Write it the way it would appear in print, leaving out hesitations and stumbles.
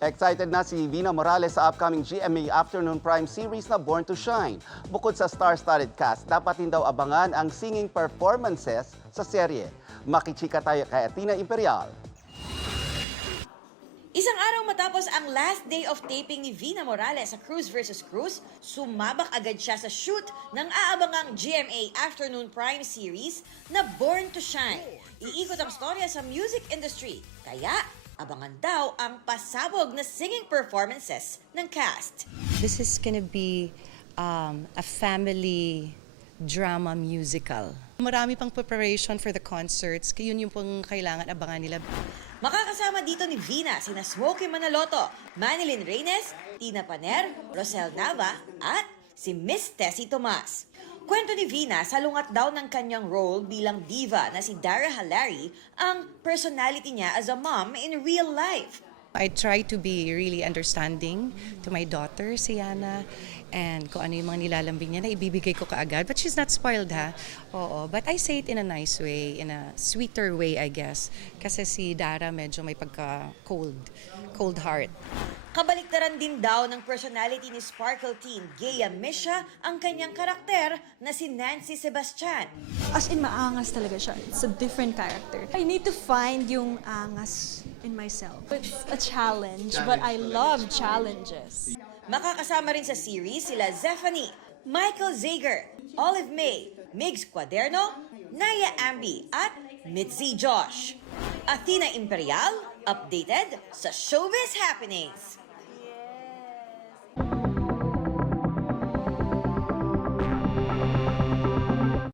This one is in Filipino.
Excited na si Vina Morales sa upcoming GMA Afternoon Prime series na Born to Shine. Bukod sa star-studded cast, dapat din daw abangan ang singing performances sa serye. Makichika tayo kay Athena Imperial. Isang araw matapos ang last day of taping ni Vina Morales sa Cruz vs. Cruz, sumabak agad siya sa shoot ng aabangang GMA Afternoon Prime series na Born to Shine. Iikot ang storya sa music industry, kaya abangan daw ang pasabog na singing performances ng cast. This is gonna be a family drama musical. Marami pang preparation for the concerts, kaya yun yung pong kailangan abangan nila. Makakasama dito ni Vina sina Smokey Manaloto, Manilyn Reynes, Tina Paner, Rosel Nava at si Miss Tessie Tomas. Kwento ni Vina, salungat daw ng kanyang role bilang diva na si Dara Halari ang personality niya as a mom in real life. I try to be really understanding to my daughter, si Yana, and kung ano yung mga nilalambing niya na ibibigay ko kaagad. But she's not spoiled, ha? Oo. But I say it in a nice way, in a sweeter way, I guess. Kasi si Dara medyo may cold heart. Kabaliktaran din daw ng personality ni Sparkle teen Gea Misha ang kanyang karakter na si Nancy Sebastian. As in, maangas talaga siya. It's a different character. I need to find yung angas in myself. It's a challenge, but I love challenges. Makakasama rin sa series sila Zephanie, Michael Zager, Olive May, Migs Cuaderno, Naya Ambi at Mitzi Josh. Athena Imperial, updated sa Showbiz Happenings.